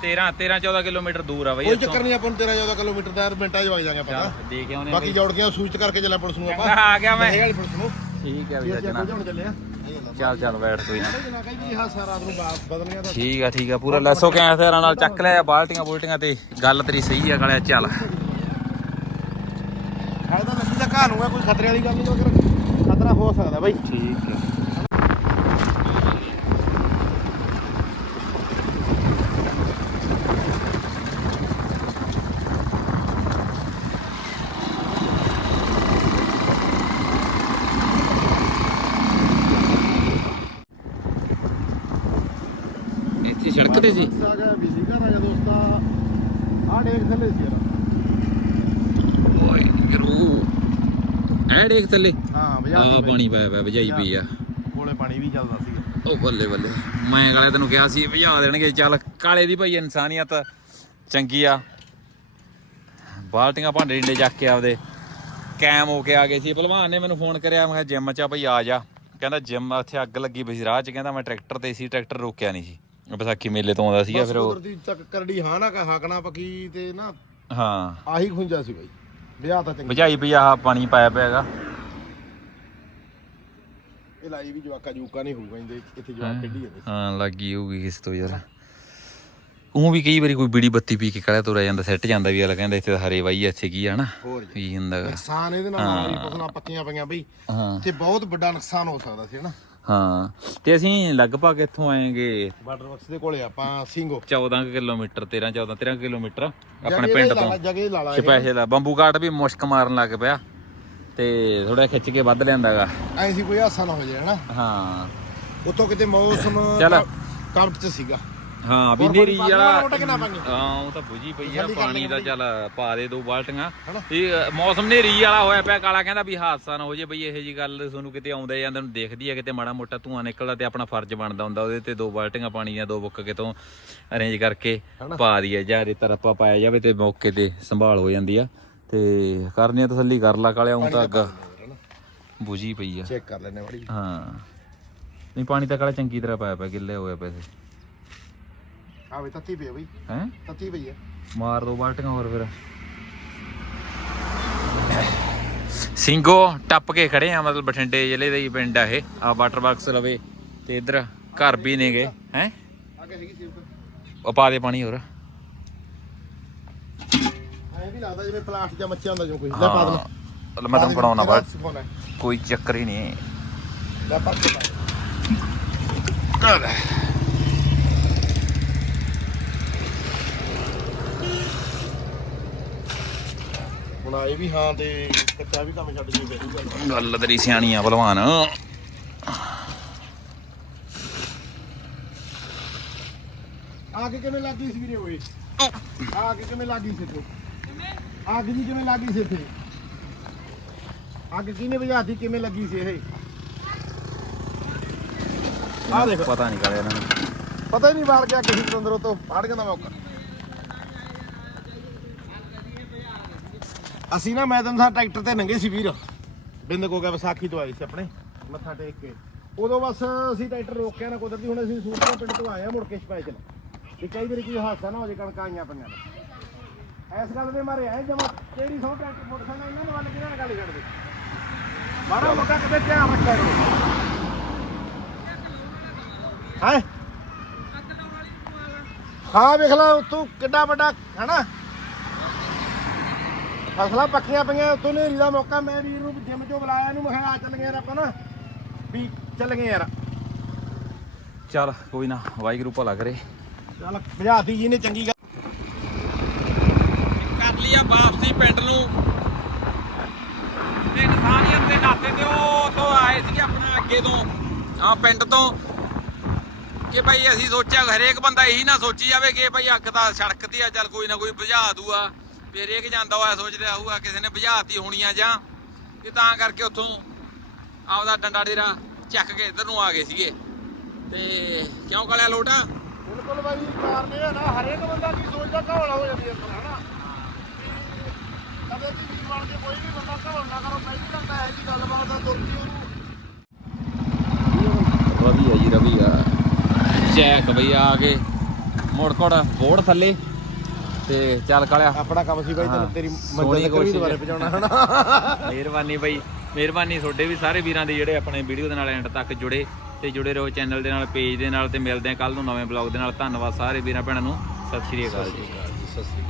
13 13 14 ਕਿਲੋਮੀਟਰ ਦੂਰ ਆ ਬਈ ਕੋਈ ਚੱਕਰ ਨਹੀਂ ਆਪਾਂ ਨੂੰ 13 14 ਕਿਲੋਮੀਟਰ ਦਾ ਮਿੰਟਾਂ 'ਚ ਵਗ ਜਾਾਂਗੇ ਆਪਾਂ ਤਾਂ। ਦੇ ਕੇ ਆਉਣੇ ਬਾਕੀ ਜੋੜ ਕੇ ਸੂਚਿਤ ਕਰਕੇ ਚੱਲਾਂ ਪੁਲਿਸ ਨੂੰ ਆਪਾਂ। ਆ ਗਿਆ ਮੈਂ। ਇਹ ਵਾਲੀ ਪੁਲਿਸ ਨੂੰ। ਠੀਕ ਹੈ ਵੀ ਜਨਾ ਚੱਲੇ ਚੱਲ ਬੈਠ ਕੋਈ ਠੀਕ ਆ ਠੀਕ ਆ ਪੂਰਾ ਲੈਸੋ ਕੇ ਹਥਿਆਰਾਂ ਨਾਲ ਚੱਕ ਲਿਆ ਬਾਲਟੀਆਂ ਬੁਲਟੀਆਂ ਤੇ। ਗੱਲ ਤੇਰੀ ਸਹੀ ਆ ਗਲਿਆ ਚੱਲ। ਲੱਗੀ ਨੂੰ ਆ ਕੋਈ ਖਤਰੇ ਵਾਲੀ ਗੱਲ ਨਹੀਂ ਮਗਰ ਖਤਰਾ ਹੋ ਸਕਦਾ ਬਾਈ। ਠੀਕ ਆ ਇੱਥੇ ਸੜਕ ਤੇ ਸੀ? ਆ ਗਿਆ ਬਿਜ਼ੀ ਘਰ ਆ ਗਿਆ ਦੋਸਤਾ। ਆ ਡੇਕ ਥੱਲੇ ਸੀ ਯਾਰ ਓਏ ਗਰੂ ਐ ਦੇਖ ਥੱਲੇ? ਹਾਂ ਆ ਪਾਣੀ ਪਾਇਆ ਪਿਆ ਭਜਾਈ ਪਈ ਆ। ਕੋਲੇ ਪਾਣੀ ਵੀ ਚੱਲਦਾ ਸੀ। ਉਹ ਬੱਲੇ ਬੱਲੇ। ਮੈਂ ਕਾਲੇ ਤੈਨੂੰ ਕਿਹਾ ਸੀ ਭਜਾ ਦੇਣਗੇ। ਚੱਲ ਕਾਲੇ ਦੀ ਭਾਈ ਇਨਸਾਨੀਅਤ। ਚੰਗੀ ਆ। ਬਾਲਟੀਆਂ ਭਾਂਡੇ ਢਿੰਡੇ ਚੱਕ ਕੇ ਆਪਦੇ ਕੈਮ ਹੋ ਕੇ ਆ ਗਏ ਸੀ। ਭਲਵਾਨ ਨੇ ਮੈਨੂੰ ਫੋਨ ਕਰਿਆ ਮੈਂ ਕਿਹਾ ਜਿਮ 'ਚ ਆ ਭਾਈ ਆ ਜਾ। ਕਹਿੰਦਾ ਜਿਮ ਉੱਥੇ ਅੱਗ ਲੱਗੀ ਸੀ ਰਾਹ 'ਚ। ਕਹਿੰਦਾ ਮੈਂ ਟਰੈਕਟਰ ਤੇ ਸੀ ਟਰੈਕਟਰ ਰੋਕਿਆ ਨਹੀਂ ਸੀ। ਵਿਸਾਖੀ ਮੇਲੇ ਤੋਂ ਆਉਂਦਾ ਸੀਗਾ ਫਿਰ ਉਹ ਕੁਦਰਤੀ ਚੱਕ ਕਰੜੀ ਹਾਂ ਨਾ ਕਾ ਹਾਕਣਾ ਪਕੀ ਤੇ ਨਾ ਹਾਂ। ਆਹੀ ਖੁੰਜਾ ਸੀ ਬਾਈ। ਵਿਆਹ ਤਾਂ ਚੰਗੀ। ਭਜਾਈ ਪਾਣੀ ਪਾਇਆ ਪਿਆ ਹੈਗਾ। ਇਹ ਲਾਈ ਵੀ ਜਵਾਕਾ ਜੂਕਾ ਨਹੀਂ ਹੋਊਗਾ ਇੰਦੇ ਇੱਥੇ ਜਵਾਕ ਖੇਡੀ ਜਾਂਦੇ ਹਾਂ ਲੱਗੀ ਹੋਊਗੀ ਕਿਸ ਤੋਂ ਯਾਰ। ਉਹ ਵੀ ਕਈ ਵਾਰੀ ਕੋਈ ਬੀੜੀ ਬੱਤੀ ਪੀ ਕੇ ਕਲਿਆ ਤੁਰਿਆ ਜਾਂਦਾ ਸੈੱਟ ਜਾਂਦਾ ਵੀ ਅਗਲਾ ਕਹਿੰਦਾ ਇੱਥੇ ਤਾਂ ਹਰੇ ਵਾਈ ਆ, ਇੱਥੇ ਕੀ ਆ ਨਾ ਹੋਰ ਕੀ ਹੁੰਦਾ ਗਾ। ਨੁਕਸਾਨ ਇਹਦੇ ਨਾਲ ਹੋਈ ਪੱਕੀਆਂ ਪਈਆਂ ਬਈ। ਹਾਂ। ਤੇ ਬਹੁਤ ਵੱਡਾ ਨੁਕਸਾਨ ਹੋ ਸਕਦਾ ਸੀ ਹਨਾ? ਹਾਂ। ਤੇ ਅਸੀਂ ਲਗਭਗ ਇੱਥੋਂ ਆਏਗੇ ਬਾਰਡਰ ਬਾਕਸ ਦੇ ਕੋਲੇ ਆਪਾਂ ਸਿੰਗੋ। 14 ਕੁ ਕਿਲੋਮੀਟਰ 13 14 13 ਕਿਲੋਮੀਟਰ ਆਪਣੇ ਪਿੰਡ ਤੋਂ। ਜਗੇ ਲਾ ਲਾ ਇਹ। ਸਪੈਸ਼ਲ ਬੰਬੂ ਕਾਟ ਵੀ ਮੁਸ਼ਕ ਮਾਰਨ ਲੱਗ ਪਿਆ ਤੇ ਥੋੜਾ ਖਿੱਚ ਕੇ ਵੱਧ ਲਿਆਂਦਾਗਾ। ਐਂ ਸੀ ਕੋਈ ਹਾਸਾ ਨਾ ਹੋ ਜਾਏ ਹਨਾ? ਹਾਂ। ਉੱਥੋਂ ਕਿਤੇ ਮੌਸਮ ਚੱਲ। ਕਬਟ ਚ ਸੀਗਾ। ਹਾਂ ਵੀ ਨੇਰੀ ਵਾਲਾ? ਹਾਂ ਉਹ ਤਾਂ ਬੁਝੀ ਪਈ ਆ ਪਾਣੀ ਦਾ ਚੱਲ ਪਾ ਦੇ ਦੋ ਬਾਲਟੀਆਂ? ਇਹ ਮੌਸਮ ਨੇਰੀ ਵਾਲਾ ਹੋਇਆ ਪਿਆ ਕਾਲਾ ਕਹਿੰਦਾ ਵੀ ਹਾਦਸਾ ਨਾ ਹੋ ਜੇ ਬਈ ਇਹੋ ਜੀ ਗੱਲ ਤੁਹਾਨੂੰ ਕਿਤੇ ਆਉਂਦੇ ਜਾਂਦੇ ਨੂੰ ਦੇਖਦੀ ਆ ਕਿਤੇ ਮਾੜਾ ਮੋਟਾ ਧੂਆਂ ਨਿਕਲਦਾ ਤੇ ਆਪਣਾ ਫਰਜ਼ ਬਣਦਾ ਹੁੰਦਾ ਉਹਦੇ ਤੇ ਦੋ ਬਾਲਟੀਆਂ ਪਾਣੀ ਦੀਆਂ ਦੋ ਬੁੱਕ ਕਿਤੋਂ ਅਰੇਂਜ ਕਰਕੇ ਪਾ ਦਈਏ ਜਾਂ ਰੇਤਾ ਰੱਪਾ ਪਾਇਆ ਜਾਵੇ ਤੇ ਮੌਕੇ ਤੇ ਸੰਭਾਲ ਹੋ ਜਾਂਦੀ ਆ ਤੇ ਕਰਨੀ ਆ ਤਸੱਲੀ ਕਰ ਲਾ ਕਾਲਿਆ ਹੁਣ ਤਾਂ ਅੱਗ ਬੁਝੀ ਪਈ ਆ। ਚੈੱਕ ਕਰ ਲੈਣੇ ਵਾਲੀ ਹਾਂ। ਨਹੀਂ ਪਾਣੀ ਤਾਂ ਕਾਲਾ ਚੰਗੀ ਤਰ੍ਹਾਂ ਪਾਇਆ ਪਿਆ ਗਿੱਲੇ ਹੋਏ ਪਏ ਸੀ ਆਵੇ ਤੱਤੀ ਪਈ ਆ ਬਈ ਹੈ? ਤੱਤੀ ਪਈ ਆ। ਮਾਰ ਦੋ ਬਾਲਟੀਆਂ ਹੋਰ ਫਿਰ। ਸਿੰਘੋ ਟੱਪ ਕੇ ਖੜੇ ਆ ਮਤਲਬ ਬਠਿੰਡੇ ਜ਼ਿਲ੍ਹੇ ਦਾ ਹੀ ਪਿੰਡ ਆ ਇਹ। ਆ ਵਾਟਰ ਬਾਕਸ ਲਵੇ ਤੇ ਇਧਰ ਘਰ ਵੀ ਨੇਗੇ। ਹੈ? ਅੱਗੇ ਉਹ ਪਾ ਦੇ ਪਾਣੀ ਹੋਰ। ਐਂ ਵੀ ਲੱਗਦਾ ਜਿਵੇਂ ਪਲਾਸਟਿਕ ਜਾਂ ਮੱਚਿਆ ਹੁੰਦਾ ਜਿਵੇਂ ਕੋਈ। ਲੈ ਪਾ ਦੇਣਾ। ਹਾਂ ਮੈਂ ਤੈਨੂੰ ਬਣਾਉਣਾ ਬਾਅਦ। ਸਿਖਾਉਣਾ ਹੈ। ਕੋਈ ਚੱਕਰ ਹੀ ਨਹੀਂ। ਲੈ ਪਾ ਦੇ। ਆਏ ਵੀ ਹਾਂ ਤੇ ਕੱਚਾ ਵੀ ਕੰਮ ਛੱਡ ਜੀ ਬੈਠੀ ਗੱਲ ਤੇਰੀ ਸਿਆਣੀ ਆ ਭਲਵਾਨ ਆਗ ਕਿਵੇਂ ਲੱਗੀ ਸੀ ਵੀਰੇ ਓਏ? ਆਗ ਕਿਵੇਂ ਲੱਗੀ ਸੀ ਤੇ ਆਗ ਜੀ ਕਿਵੇਂ ਲੱਗੀ ਸੀ ਇੱਥੇ? ਅੱਗ ਕਿਹਨੇ ਬੁਝਾਤੀ ਕਿਵੇਂ ਲੱਗੀ ਸੀ ਇਹ? ਆਹ ਦੇਖ। ਪਤਾ ਨਹੀਂ ਕਰਿਆ ਇਹਨਾਂ ਨੂੰ। ਪਤਾ ਹੀ ਨਹੀਂ ਵਾਰ ਗਿਆ ਕਿਸੇ ਪਤੰਦਰ ਤੋਂ ਫੜ ਗਿਆ ਦਾ ਮੌਕਾ। ਅਸੀਂ ਨਾ, ਮੈਂ ਤੈਨੂੰ ਟਰੈਕਟਰ ਤੇ ਨੰਗੇ ਸੀ ਵੀਰ। ਬਿੰਦ ਕੋ ਗਿਆ ਵਿਸਾਖੀ ਤੋਂ ਆਏ ਸੀ ਆਪਣੇ, ਮੱਥਾ ਟੇਕ ਕੇ। ਉਦੋਂ ਬਸ ਅਸੀਂ ਟਰੈਕਟਰ ਰੋਕਿਆ ਨਾ ਕੁਦਰਤੀ, ਹੁਣ ਅਸੀਂ ਸੂਰਪੁਰ ਪਿੰਡ ਤੋਂ ਆਏ ਆ, ਮੁੜ ਕੇ ਸਪੈਸ਼ਲ। ਤੇ ਕਈ ਵਾਰੀ ਕੋਈ ਹਾਦਸਾ ਨਾ ਹੋ ਜੇ, ਕਣਕਾਂ ਆਈਆਂ ਪਈਆਂ ਨੇ। ਇਸ ਗੱਲ ਦੇ ਮਾਰੇ ਆਏ ਜਮਾ ਕਿਹੜੀ ਸੌ ਟਰੈਕਟਰ, ਮੋਟਰਸਾਈਕਲ ਇਹਨਾਂ ਨੂੰ ਵੱਲ ਕਿਹਨਾਂ ਨਾਲ ਗੱਲ ਕਰਦੇ ਮਾਰਾ ਮੋਟਾ ਕਿਤੇ ਧਿਆਨ ਰੱਖਿਆ ਕਰੋ। ਹੈ? ਹਾਂ, ਵੇਖ ਲਾ, ਤੂੰ ਕਿੱਡਾ ਵੱਡਾ, ਹੈਨਾ? ਫਸਲਾਂ ਪੱਕੀਆਂ ਪਈਆਂ ਉਤੋਂ ਨੇਰੀ ਦਾ ਮੌਕਾ ਮੈਂ ਵੀਰ ਨੂੰ ਜਿਮ ਚੋਂ ਬੁਲਾਇਆ ਇਹਨੂੰ ਮੈਂ ਕਿਹਾ ਆ ਚੱਲ ਗਏ ਯਾਰ ਆਪਾਂ ਨਾ। ਵੀ ਚੱਲ ਗਏ ਯਾਰ। ਚੱਲ ਕੋਈ ਨਾ ਵਾਹਿਗੁਰੂ ਭਲਾ ਕਰੇ। ਚੱਲ ਬੁਝਾਤੀ ਜੀ ਨੇ ਚੰਗੀ ਗੱਲ। ਕਰ ਲਿਆ ਵਾਪਸੀ ਪਿੰਡ ਨੂੰ। ਤੇ ਇਨਸਾਨੀਅਤ ਦੇ ਨਾਤੇ ਤੇ ਉਹ ਤੋਂ ਆਏ ਸੀ ਆਪਣਾ ਅੱਗੇ ਤੋਂ ਆ ਪਿੰਡ ਤੋਂ। ਕਿ ਭਾਈ ਅਸੀਂ ਸੋਚਿਆ ਹਰੇਕ ਬੰਦਾ ਇਹੀ ਨਾ ਸੋਚੀ ਜਾਵੇ ਕਿ ਭਾਈ ਅੱਗ ਤਾਂ ਸੜਕ ਤੇ ਆ ਚੱਲ ਕੋਈ ਨਾ ਕੋਈ ਬੁਝਾ ਦੂਆ। ਫਿਰ ਹਰੇਕ ਜਾਂਦਾ ਹੋਇਆ ਸੋਚਦਾ ਹੋਊਗਾ ਕਿਸੇ ਨੇ ਬੁਝਾਤੀ ਹੋਣੀ ਆ ਜਾਂ ਕਿ ਤਾਂ ਕਰਕੇ ਉੱਥੋਂ ਆਪਦਾ ਡੰਡਾ ਡੇਰਾ ਚੱਕ ਕੇ ਇੱਧਰ ਨੂੰ ਆ ਗਏ ਸੀਗੇ। ਤੇ ਕਿਉਂ ਕਲਿਆ ਲੋਟਾ? ਬਿਲਕੁਲ ਬਾਈ ਕਾਰਨ ਇਹ ਹੈ ਨਾ ਹਰੇਕ ਬੰਦਾ ਕੀ ਸੋਚਦਾ ਘੋਲਾ ਹੋ ਜਾਂਦੀ ਹੈ ਹਨਾ? ਕਦੇ ਵੀ ਬਣ ਕੇ ਕੋਈ ਵੀ ਬੰਦਾ ਘੋਲ ਨਾ ਕਰੋ ਪਹਿਲੀ ਤਾਂ ਮੈਂ ਇਹ ਗੱਲਬਾਤ ਦਾ ਤੁਰਕੀ ਉਹਨੂੰ। ਰਵੀ ਆ ਜੀ ਰਵੀ ਆ ਚੈਕ ਬਈ ਆ ਕੇ ਮੋੜ ਕੋੜ ਬੋੜ ਥੱਲੇ। ਤੇ ਚੱਲ ਕਾਲਿਆ। ਆਪਣਾ ਕੰਮ ਸੀ ਬਾਈ ਹਾਂ। ਤੈਨੂੰ ਤੇਰੀ ਸੋਹਣੀ ਮੰਜ਼ਿਲ ਤੱਕ ਵੀ ਕੋਸ਼ਿਸ਼ ਦੁਬਾਰੇ ਹੈ। ਪਹੁੰਚਾਉਣਾ ਹਨਾ ਮਿਹਰਬਾਨੀ ਬਈ ਮਿਹਰਬਾਨੀ ਤੁਹਾਡੇ ਵੀ ਸਾਰੇ ਵੀਰਾਂ ਦੀ ਜਿਹੜੇ ਆਪਣੇ ਵੀਡੀਓ ਦੇ ਨਾਲ ਐਂਡ ਤੱਕ ਜੁੜੇ ਤੇ ਜੁੜੇ ਰਹੋ ਚੈਨਲ ਦੇ ਨਾਲ ਪੇਜ ਦੇ ਨਾਲ ਤੇ ਮਿਲਦੇ ਆ ਕੱਲ ਨੂੰ ਨਵੇਂ ਬਲੌਗ ਦੇ ਨਾਲ। ਧੰਨਵਾਦ ਸਾਰੇ ਵੀਰਾਂ ਭੈਣਾਂ ਨੂੰ। ਸਤਿ ਸ਼੍ਰੀ ਅਕਾਲ ਜੀ। ਸਤਿ ਸ਼੍ਰੀ ਅਕਾਲ